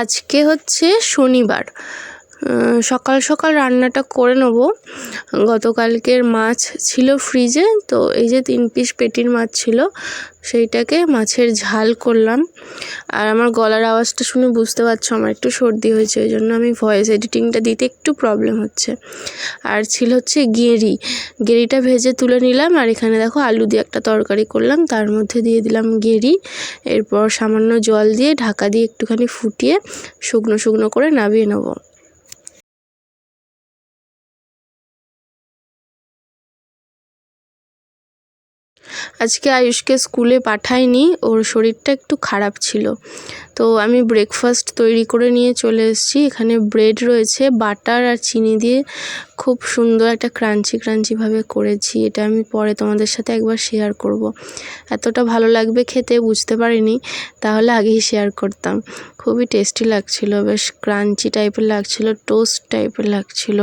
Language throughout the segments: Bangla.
আজকে হচ্ছে শনিবার। সকাল সকাল রান্নাটা করে নেব। গতকালকের মাছ ছিল ফ্রিজে, তো এই যে 3 পিস পেটির মাছ ছিল, সেইটাকে মাছের ঝাল করলাম। আর আমার গলার আওয়াজটা শুনে বুঝতে পারছো আমার একটু সর্দি হয়েছে, ওই জন্য আমি ভয়েস এডিটিংটা দিতে একটু প্রবলেম হচ্ছে। আর ছিল হচ্ছে গেঁড়িটা ভেজে তুলে নিলাম। আর এখানে দেখো আলু দিয়ে একটা তরকারি করলাম, তার মধ্যে দিয়ে দিলাম গেঁড়ি। এরপর সামান্য জল দিয়ে ঢাকা দিয়ে একটুখানি ফুটিয়ে শুকনো শুকনো করে নামিয়ে নেব। আজকে আয়ুষকে স্কুলে পাঠাইনি, ওর শরীরটা একটু খারাপ ছিল। তো আমি ব্রেকফাস্ট তৈরি করে নিয়ে চলে এসেছি। এখানে ব্রেড রয়েছে, বাটার আর চিনি দিয়ে খুব সুন্দর একটা ক্রাঞ্চিভাবে করেছি। এটা আমি পরে তোমাদের সাথে একবার শেয়ার করব। এতটা ভালো লাগবে খেতে বুঝতে পারিনি, তাহলে আগেই শেয়ার করতাম। খুবই টেস্টি লাগছিল, বেশ ক্রাঞ্চি টাইপের লাগছিল, টোস্ট টাইপের লাগছিল।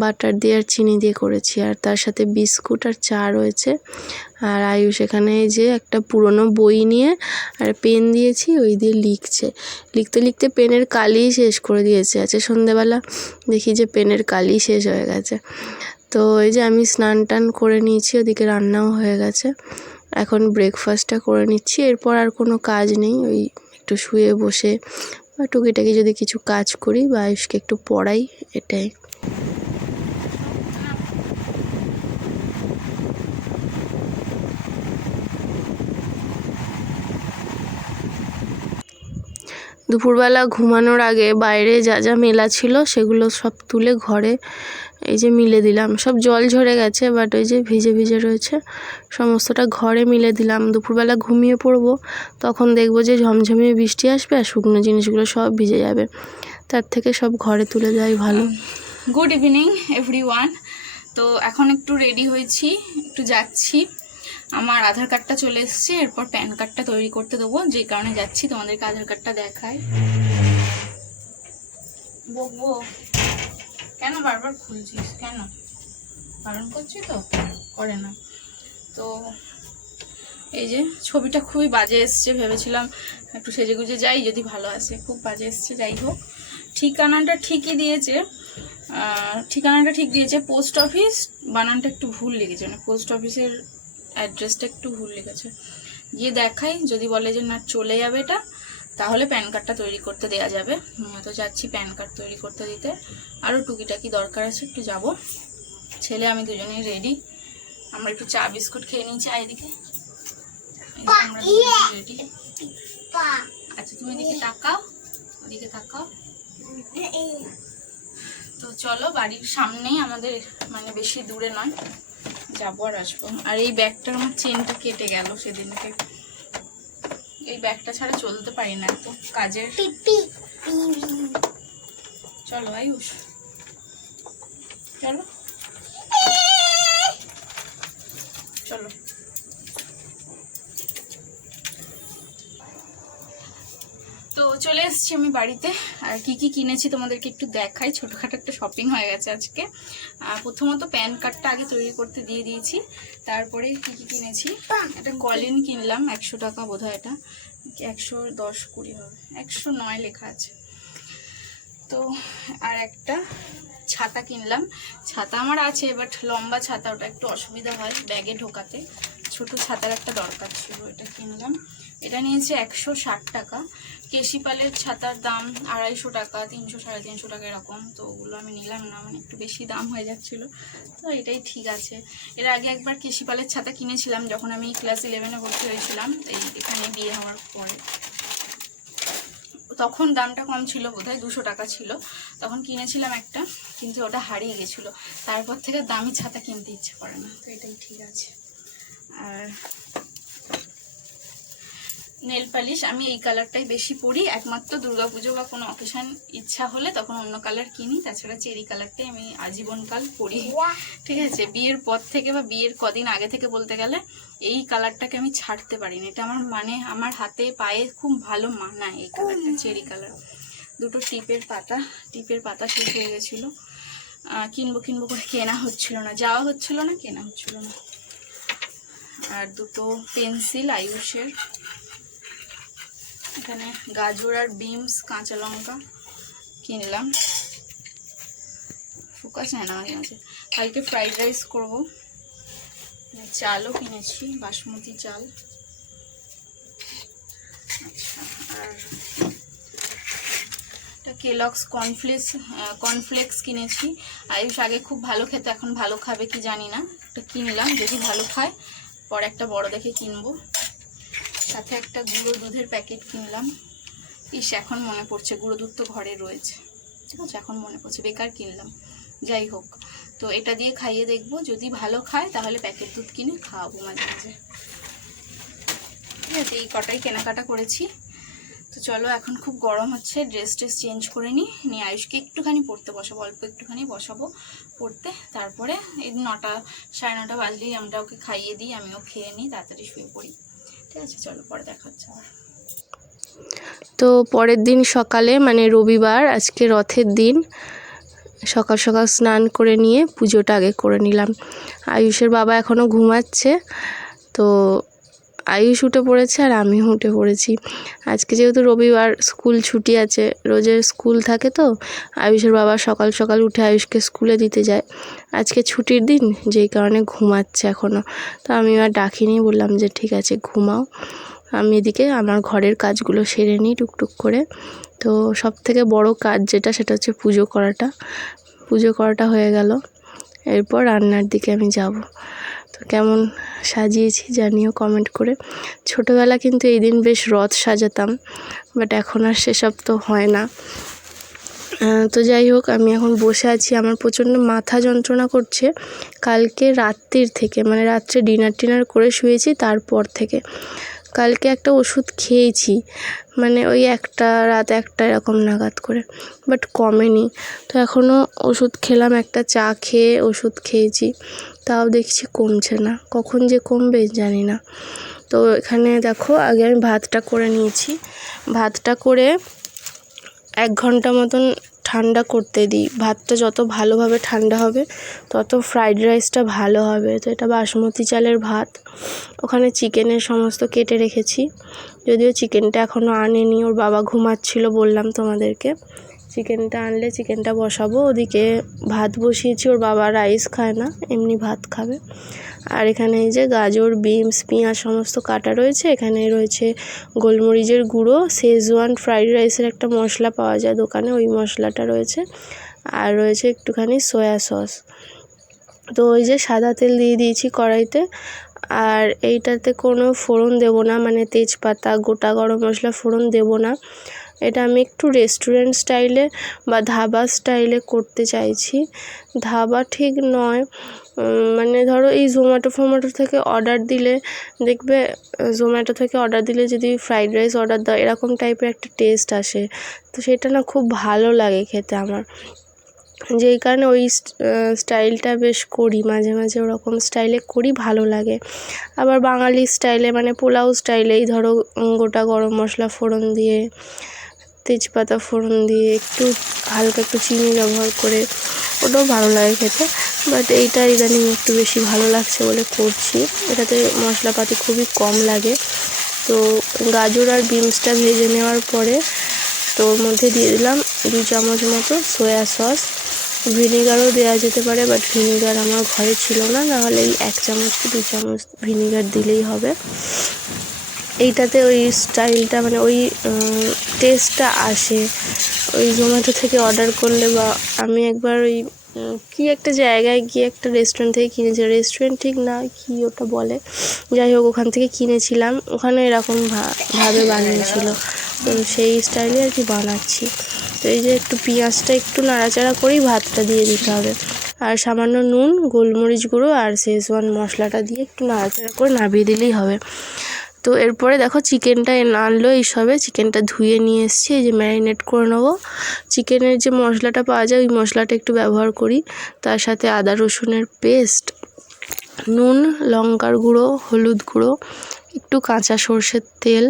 বাটার দিয়ে আর চিনি দিয়ে করেছি, আর তার সাথে বিস্কুট আর চা রয়েছে। আর আয়ুষ এখানে যে একটা পুরনো বই নিয়ে আর পেন দিয়েছি, ওই দিয়ে লিখতে লিখতে পেনের কালি শেষ করে দিয়েছে। আছে সন্ধেবেলা দেখি যে পেনের কালি শেষ হয়ে গেছে। তো এই যে আমি স্নান টান করে নিয়েছি, ওদিকে রান্নাও হয়ে গেছে। এখন ব্রেকফাস্টটা করে নিচ্ছি, এরপর আর কোনো কাজ নেই। ওই একটু শুয়ে বসে বা টুকিটাকি যদি কিছু কাজ করি বা আয়ুষকে একটু পড়াই, এটাই। দুপুরবেলা ঘুমানোর আগে বাইরে যা যা মেলা ছিল সেগুলো সব তুলে ঘরে এই যে মিলে দিলাম। সব জল ঝরে গেছে, বাট ওই যে ভিজে ভিজে রয়েছে, সমস্তটা ঘরে মিলে দিলাম। দুপুরবেলা ঘুমিয়ে পড়বো, তখন দেখবো যে ঝমঝমিয়ে বৃষ্টি আসবে আর শুকনো জিনিসগুলো সব ভিজে যাবে। তার থেকে সব ঘরে তুলে দেওয়াই ভালো। Good evening everyone. তো এখন একটু রেডি হয়েছি, একটু যাচ্ছি। আমার আধার কার্ডটা চলে এসেছে, এরপর প্যান কার্ডটা তৈরি করতে দেবো, যে কারণে যাচ্ছি। তোমাদেরকে আধার কার্ডটা দেখায়। বকবো কেন? বারবার খুলছিস কেন? বারণ করছি তো, করে না। তো এই যে ছবিটা খুবই বাজে এসছে, ভেবেছিলাম একটু সেজে গুজে যাই, যদি ভালো আসে। খুব বাজে এসছে, যাই হোক। ঠিকানাটা ঠিকই দিয়েছে, ঠিকানাটা ঠিক দিয়েছে। পোস্ট অফিস বানানটা একটু ভুল লিখেছে, মানে পোস্ট অফিসের অ্যাড্রেসটা একটু ভুল লিখেছে। গিয়ে দেখাই, যদি বলে যে না চলে যাবে এটা, তাহলে প্যান কার্ডটা তৈরি করতে দেয়া যাবে। তো যাচ্ছি প্যান কার্ড তৈরি করতে দিতে। আরও টুকিটাকি দরকার আছে, একটু যাব। ছেলে আমি দুজনেই রেডি। আমরা একটু চা বিস্কুট খেয়ে নিয়েছি। এদিকে আমরা রেডি। আচ্ছা তুমি এদিকে তাকাও, ওদিকে তাকাও। তো চলো, বাড়ির সামনেই আমাদের, মানে বেশি দূরে নয়, যাবো আর আসবো। আর এই ব্যাগটার আমার চেনটা কেটে গেল সেদিনকে। এই ব্যাগটা ছাড়া চলতে পারি না, এত কাজের। চলো আয়ুষ, চলো চলো। তো চলে এসেছি আমি বাড়িতে। আর কি কি কিনেছি তোমাদেরকে একটু দেখাই। ছোটোখাটো একটা শপিং হয়ে গেছে আজকে। প্রথমত প্যান কার্ডটা আগে তৈরি করতে দিয়ে দিয়েছি, তারপরে কি কি কিনেছি। একটা কলিন কিনলাম 100 টাকা বোধহয়, এটা 110-20 হবে, 109 লেখা আছে। তো আর একটা ছাতা কিনলাম। ছাতা আমার আছে, বাট লম্বা ছাতা, ওটা একটু অসুবিধা হয় ব্যাগে ঢোকাতে। ছোট ছাতার একটা দরকার ছিল, এটা কিনলাম। এটা নিয়েছে 160 টাকা। কেশিপালের ছাতার দাম 250 টাকা, 300-350 টাকা এরকম। তো ওগুলো আমি নিলাম না, মানে একটু বেশি দাম হয়ে যাচ্ছিল। তো এটাই ঠিক আছে। এর আগে একবার কেশিপালের ছাতা কিনেছিলাম যখন আমি ক্লাস 11-এ ভর্তি হয়েছিলাম, এখানে বিয়ে হওয়ার পরে। তখন দামটা কম ছিল, বোধহয় 200 টাকা ছিল। তখন কিনেছিলাম একটা, কিন্তু ওটা হারিয়ে গেছিলো। তারপর থেকে দামি ছাতা কিনতে ইচ্ছে করে না, তো এটাই ঠিক আছে। আর নেল পালিশ আমি এই কালারটাই বেশি পরি, একমাত্র দুর্গাপুজো বা কোনো অকেশন ইচ্ছা হলে তখন অন্য কালার কিনি। তাছাড়া চেরি কালারটাই আমি আজীবনকাল পরি, ঠিক আছে। বিয়ের পর থেকে বা বিয়ের কদিন আগে থেকে বলতে গেলে এই কালারটাকে আমি ছাড়তে পারি না। এটা আমার, মানে আমার হাতে পায়ে খুব ভালো মানায় এই কালারটা, চেরি কালার। দুটো টিপের পাতা শেষ হয়ে গেছিলো। কিনবো করে কেনা হচ্ছিল না, যাওয়া হচ্ছিল না, কেনা হচ্ছিল না। আর দুটো পেন্সিল আয়ুষের, এখানে গাজর আর বিনস, কাঁচা লঙ্কা কিনলাম। ফোকাস হয় না মাঝে মাঝে। কালকে ফ্রাইড রাইস করবো। চালও কিনেছি, বাসমতি চাল। আচ্ছা, আর একটা কেলগস কর্নফ্লেক্স কিনেছি। আয়ুষ আগে খুব ভালো খেত, এখন ভালো খাবে কি জানি না, একটা কিনলাম, যদি ভালো খায় পরে একটা বড় দেখে কিনবো। সাথে একটা গুঁড়ো দুধের প্যাকেট কিনলাম। এখন মনে পড়ছে গুঁড়ো দুধ তো ঘরে রয়েছে, ঠিক আছে, এখন মনে পড়ছে, বেকার কিনলাম। যাই হোক, তো এটা দিয়ে খাইয়ে দেখবো, যদি ভালো খায় তাহলে প্যাকেট দুধ কিনে খাওয়াবো মাঝে মাঝে। ঠিক আছে, এই কটাই কেনাকাটা করেছি। তো চলো, এখন খুব গরম হচ্ছে, ড্রেস চেঞ্জ করে নিয়ে আয়ুষকে একটুখানি পড়তে বসাবো, অল্প একটুখানি বসাবো পড়তে। তারপরে এই 9টা 9:30 বাজলেই আমরা ওকে খাইয়ে দিই, আমিও খেয়ে নিই, তাড়াতাড়ি শুয়ে পড়ি। ঠিক আছে, চলো পরে দেখা হচ্ছে আবার। তো পরের দিন সকালে, মানে রবিবার, আজকে রথের দিন, সকাল সকাল স্নান করে নিয়ে পুজোটা আগে করে নিলাম। আয়ুষের বাবা এখনও ঘুমাচ্ছে, তো আয়ুষ উঠে পড়েছে আর আমিও উঠে পড়েছি। আজকে যেহেতু রবিবার, স্কুল ছুটি আছে, রোজের স্কুল থাকে, তো আয়ুষের বাবা সকাল সকাল উঠে আয়ুষকে স্কুলে দিতে যায়। আজকে ছুটির দিন, যেই কারণে ঘুমাচ্ছে এখনও। তো আমি আর ডাকিনি, বললাম যে ঠিক আছে ঘুমাও, আমি এদিকে আমার ঘরের কাজগুলো সেরে নিই টুকটুক করে। তো সব থেকে বড় কাজ যেটা, সেটা হচ্ছে পুজো করাটা হয়ে গেল। এরপর রান্নার দিকে আমি যাব। তো কেমন সাজিয়েছি জানিও কমেন্ট করে। ছোটোবেলা কিন্তু এই দিন বেশ রথ সাজাতাম, বাট এখন আর সেসব তো হয় না। তো যাই হোক, আমি এখন বসে আছি, আমার প্রচণ্ড মাথা যন্ত্রণা করছে কালকে রাত্রির থেকে, মানে রাত্রে ডিনার করে শুয়েছি, তারপর থেকে। কালকে একটা ওষুধ খেয়েছি, মানে ওই রাত একটা এরকম নাগাদ করে, বাট কমেনি। তো এখনও ওষুধ খেলাম, একটা চা খেয়ে ওষুধ খেয়েছি, তাও দেখছি কমছে না, কখন যে কমবে জানি না। তো এখানে দেখো, আগে আমি ভাতটা করে নিয়েছি, ভাতটা করে 1 ঘন্টা মতন ঠান্ডা করতে দিই। ভাতটা যত ভালোভাবে ঠান্ডা হবে তত ফ্রাইড রাইসটা ভালো হবে। তো এটা বাসমতি চালের ভাত। ওখানে চিকেনের সমস্ত কেটে রেখেছি, যদিও চিকেনটা এখনও আনেনি, ওর বাবা ঘুমাচ্ছিল বললাম তোমাদেরকে। চিকেনটা আনলে চিকেনটা বসাবো। ওদিকে ভাত বসিয়েছি, ওর বাবা রাইস খায় না, এমনি ভাত খাবে। আর এখানে এই যে গাজর, বিনস, পেঁয়াজ সমস্ত কাটা রয়েছে। এখানে রয়েছে গোলমরিচের গুঁড়ো, শেজওয়ান ফ্রাইড রাইসের একটা মশলা পাওয়া যায় দোকানে, ওই মশলাটা রয়েছে। আর রয়েছে একটুখানি সয়া সস। তো ওই যে সাদা তেল দিয়ে দিয়েছি কড়াইতে। আর এইটাতে কোনো ফোড়ন দেবো না, মানে তেজপাতা, গোটা গরম মশলা ফোড়ন দেবো না। এটা আমি একটু রেস্টুরেন্ট স্টাইলে বা ধাবা স্টাইলে করতে চাইছি। ধাবা ঠিক নয়, মানে ধরো এই জোম্যাটো থেকে অর্ডার দিলে দেখবে, জোম্যাটো থেকে অর্ডার দিলে যদি ফ্রাইড রাইস অর্ডার দাও, এরকম টাইপের একটা টেস্ট আসে। তো সেটা না খুব ভালো লাগে খেতে আমার, যেই কারণে ওই স্টাইলটা বেশ করি, মাঝে মাঝে ওরকম স্টাইলে করি, ভালো লাগে। আবার বাঙালি স্টাইলে, মানে পোলাও স্টাইলেই ধরো গোটা গরম মশলা ফোড়ন দিয়ে, তেজপাতা ফোড়ন দিয়ে, একটু হালকা একটু চিনি ব্যবহার করে, ওটাও ভালো লাগে খেতে। বাট এইটা ইদানিং একটু বেশি ভালো লাগছে বলে করছি। এটাতে মশলাপাতি খুবই কম লাগে। তো গাজর আর বিনসটা ভেজে নেওয়ার পরে তো ওর মধ্যে দিয়ে দিলাম 2 চামচ মতো সয়া সস। ভিনিগারও দেওয়া যেতে পারে, বাট ভিনিগার আমার ঘরে ছিল না, নাহলে এই 1 চামচ কি 2 চামচ ভিনিগার দিলেই হবে। এইটাতে ওই স্টাইলটা, মানে ওই টেস্টটা আসে। ওই জোম্যাটো থেকে অর্ডার করলে, বা আমি একবার ওই কি একটা জায়গায় গিয়ে একটা রেস্টুরেন্ট থেকে কিনেছি, রেস্টুরেন্ট ঠিক না, কি ওটা বলে, যাই হোক ওখান থেকে কিনেছিলাম। ওখানে এরকম ভাবে বানিয়েছিল, তো সেই স্টাইলে আর কি বানাচ্ছি। তো এই যে একটু পেঁয়াজটা একটু নাড়াচাড়া করেই ভাতটা দিয়ে দিতে হবে, আর সামান্য নুন, গোলমরিচ গুঁড়ো আর শেজওয়ান মশলাটা দিয়ে একটু নাড়াচাড়া করে নামিয়ে দিলেই হবে। তো এরপরে দেখো চিকেনটা আনলো এই সবে, চিকেনটা ধুয়ে নিয়ে এসেছি, এই যে ম্যারিনেট করে নেবো। চিকেনের যে মশলাটা পাওয়া যায়, ওই মশলাটা একটু ব্যবহার করি, তার সাথে আদা রসুনের পেস্ট, নুন, লঙ্কার গুঁড়ো, হলুদ গুঁড়ো, একটু কাঁচা সর্ষের তেল।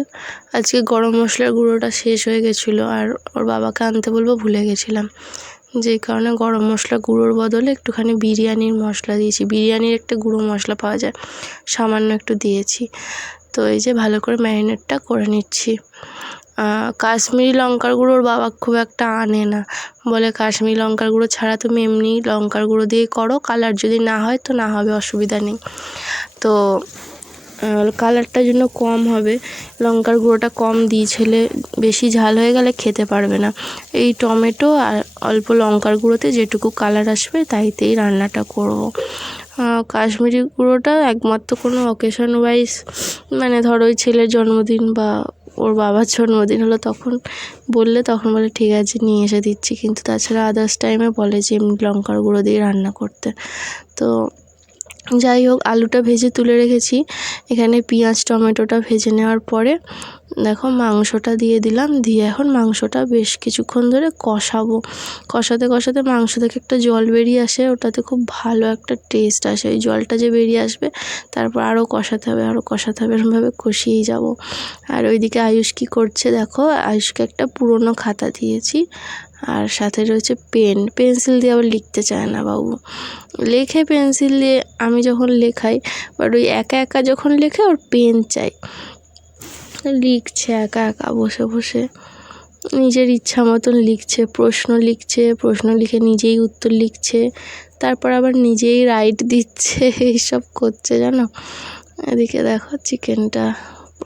আজকে গরম মশলার গুঁড়োটা শেষ হয়ে গেছিলো, আর ওর বাবাকে আনতে বলবো ভুলে গেছিলাম, যেই কারণে গরম মশলা গুঁড়োর বদলে একটুখানি বিরিয়ানির মশলা দিয়েছি। বিরিয়ানির একটা গুঁড়ো মশলা পাওয়া যায়, সামান্য একটু দিয়েছি। তো এই যে ভালো করে ম্যারিনেটটা করে নিচ্ছি। কাশ্মীরি লঙ্কার গুঁড়ো ওর বাবা খুব একটা আনে না, বলে কাশ্মীরি লঙ্কার গুঁড়ো ছাড়া তুমি এমনি লঙ্কার গুঁড়ো দিয়ে করো, কালার যদি না হয় তো না হবে, অসুবিধা নেই। তো কালারটার জন্য কম হবে, লঙ্কার গুঁড়োটা কম দিই, ছেলে বেশি ঝাল হয়ে গেলে খেতে পারবে না। এই টমেটো আর অল্প লঙ্কার গুঁড়োতে যেটুকু কালার আসবে তাইতেই রান্নাটা করব। কাশ্মীরি গুঁড়োটা একমাত্র কোনো অকেশন ওয়াইজ, মানে ধরো ওই ছেলের জন্মদিন বা ওর বাবার জন্মদিন হলো তখন বললে তখন বলে ঠিক আছে নিয়ে এসে দিচ্ছি, কিন্তু তাছাড়া আদার্স টাইমে বলে যে এমনি লঙ্কার গুঁড়ো দিয়ে রান্না করতে। তো যাই হোক, আলুটা ভেজে তুলে রেখেছি, এখানে পেঁয়াজ টমেটোটা ভেজে নেওয়ার পরে দেখো মাংসটা দিয়ে দিলাম, দিয়ে এখন মাংসটা বেশ কিছুক্ষণ ধরে কষাবো। কষাতে কষাতে মাংস থেকে একটা জল বেরিয়ে আসে, ওটাতে খুব ভালো একটা টেস্ট আসে, ওই জলটা যে বেরিয়ে আসবে তারপর আরও কষাতে হবে, আরও কষাতে হবে, এরকমভাবে কষিয়েই যাব। আর ওইদিকে আয়ুষ কী করছে দেখো, আয়ুষকে একটা পুরনো খাতা দিয়েছি আর সাথে রয়েছে পেন, পেন্সিল দিয়ে আবার লিখতে চায় না বাবু, লেখে পেন্সিল দিয়ে আমি যখন লেখাই, বাট ওই একা একা যখন লেখে ওর পেন চাই। লিখছে একা একা বসে বসে, নিজের ইচ্ছা মতন লিখছে, প্রশ্ন লিখে নিজেই উত্তর লিখছে, তারপর আবার নিজেই রাইট দিচ্ছে, এইসব করছে জানো। এদিকে দেখো চিকেনটা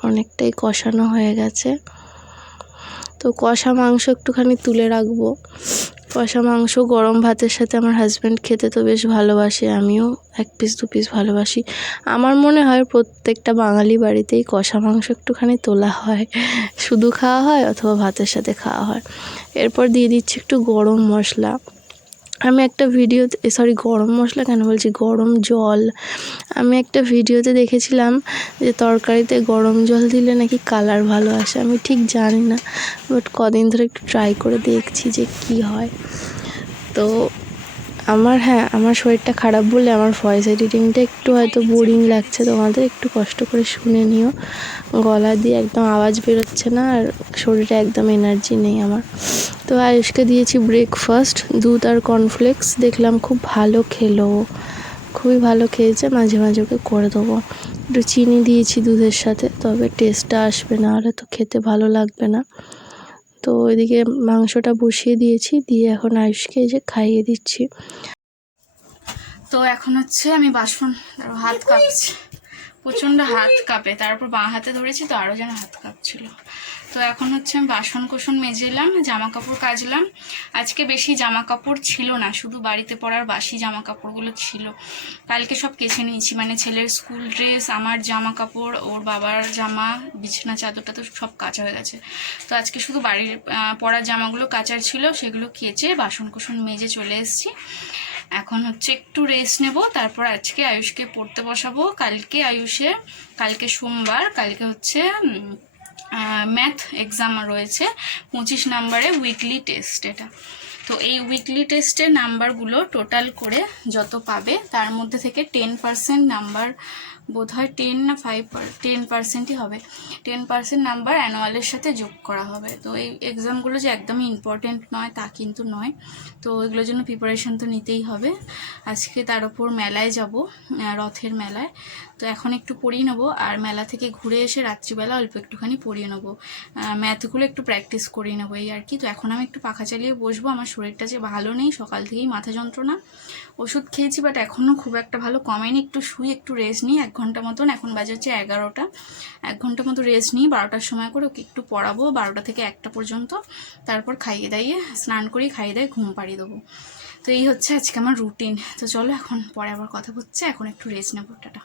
অনেকটাই কষানো হয়ে গেছে, তো কষা মাংস একটুখানি তুলে রাখবো। কষা মাংস গরম ভাতের সাথে আমার হাজব্যান্ড খেতে তো বেশ ভালোবাসে, আমিও 1 পিস 2 পিস ভালোবাসি। আমার মনে হয় প্রত্যেকটা বাঙালি বাড়িতেই কষা মাংস একটুখানি তোলা হয়, শুধু খাওয়া হয় অথবা ভাতের সাথে খাওয়া হয়। এরপর দিয়ে দিচ্ছি একটু গরম মশলা। আমি একটা ভিডিওতে, গরম মশলা কেন বলছি, গরম জল। আমি একটা ভিডিওতে দেখেছিলাম যে তরকারিতে গরম জল দিলে নাকি কালার ভালো আসে, আমি ঠিক জানি না, বাট কদিন ধরে একটু ট্রাই করে দেখছি যে কি হয়। তো আমার শরীরটা খারাপ বলে আমার ভয়েস এডিটিংটা একটু হয়তো বোরিং লাগছে তোমাদের, একটু কষ্ট করে শুনে নিও, গলা দিয়ে একদম আওয়াজ বেরোচ্ছে না আর শরীরে একদম এনার্জি নেই আমার। তো আয়ুষকে দিয়েছি ব্রেকফাস্ট, দুধ আর কর্নফ্লেক্স, দেখলাম খুব ভালো খেলো, খুবই ভালো খেয়েছে, মাঝে মাঝে ওকে করে দেবো। একটু চিনি দিয়েছি দুধের সাথে, তবে টেস্টটা আসবে, না হলে তো খেতে ভালো লাগবে না। তো ওইদিকে মাংসটা বসিয়ে দিয়েছি, দিয়ে এখন আয়ুষকে এই যে খাইয়ে দিচ্ছি। তো এখন হচ্ছে আমি বাসন, হাত কাঁপছে প্রচণ্ড, হাত কাঁপে, তারপর বাঁ হাতে ধরেছি তো আরও যেন হাত কাঁপছিল। তো এখন হচ্ছে আমি বাসন কোসন মেজেলাম, জামা কাপড় কাচলাম। আজকে বেশি জামা কাপড় ছিল না, শুধু বাড়িতে পরার বাসি জামা কাপড়গুলো ছিল, কালকে সব কেচে নিয়েছি, মানে ছেলের স্কুল ড্রেস, আমার জামা কাপড়, ওর বাবার জামা, বিছানা চাদরটা তো সব কাচা হয়ে গেছে। তো আজকে শুধু বাড়ির পরার জামাগুলো কাচার ছিল, সেগুলো কেচে বাসন কোসন মেজে চলে এসেছি। এখন হচ্ছে একটু রেস্ট নেব, তারপর আজকে আয়ুষকে পড়তে বসাবো। কালকে সোমবার, কালকে হচ্ছে ম্যাথ এক্সাম রয়েছে, 25 নম্বরে উইকলি টেস্ট এটা। তো এই উইকলি টেস্টের নাম্বারগুলো টোটাল করে যত পাবে তার মধ্যে থেকে 10% নাম্বার, বোধহয় 10 না 10%ই হবে, 10% নাম্বার অ্যানুয়ালের সাথে যোগ করা হবে। তো এই এক্সামগুলো যে একদমই ইম্পর্টেন্ট নয় তা কিন্তু নয়, তো এগুলোর জন্য প্রিপারেশান তো নিতেই হবে। আজকে তার ওপর মেলায় যাব, রথের মেলায়, তো এখন একটু পড়িয়ে নেবো, আর মেলা থেকে ঘুরে এসে রাত্রিবেলা অল্প একটুখানি পড়িয়ে নেবো, ম্যাথগুলো একটু প্র্যাকটিস করিয়ে নেবো, এই আর কি। তো এখন আমি একটু পাখা চালিয়ে বসবো, আমার শরীরটা যে ভালো নেই, সকাল থেকেই মাথা যন্ত্রণা, ওষুধ খেয়েছি বাট এখনও খুব একটা ভালো কমেনি, একটু শুই, একটু রেস্ট নিই 1 ঘন্টা মতন, এখন বাজে হচ্ছে 11টা, 1 ঘন্টা মতো রেস্ট নিই, 12টার সময় করে ওকে একটু পড়াবো, 12টা থেকে 1টা পর্যন্ত, তারপর খাইয়ে দাইয়ে স্নান করি, খাইয়ে দাইয়ে ঘুম পাড়িয়ে দেবো। তো এই হচ্ছে আজকে আমার রুটিন। তো চলো এখন পরে আবার কথা হচ্ছে, এখন একটু রেস্ট নেবো, টাটা।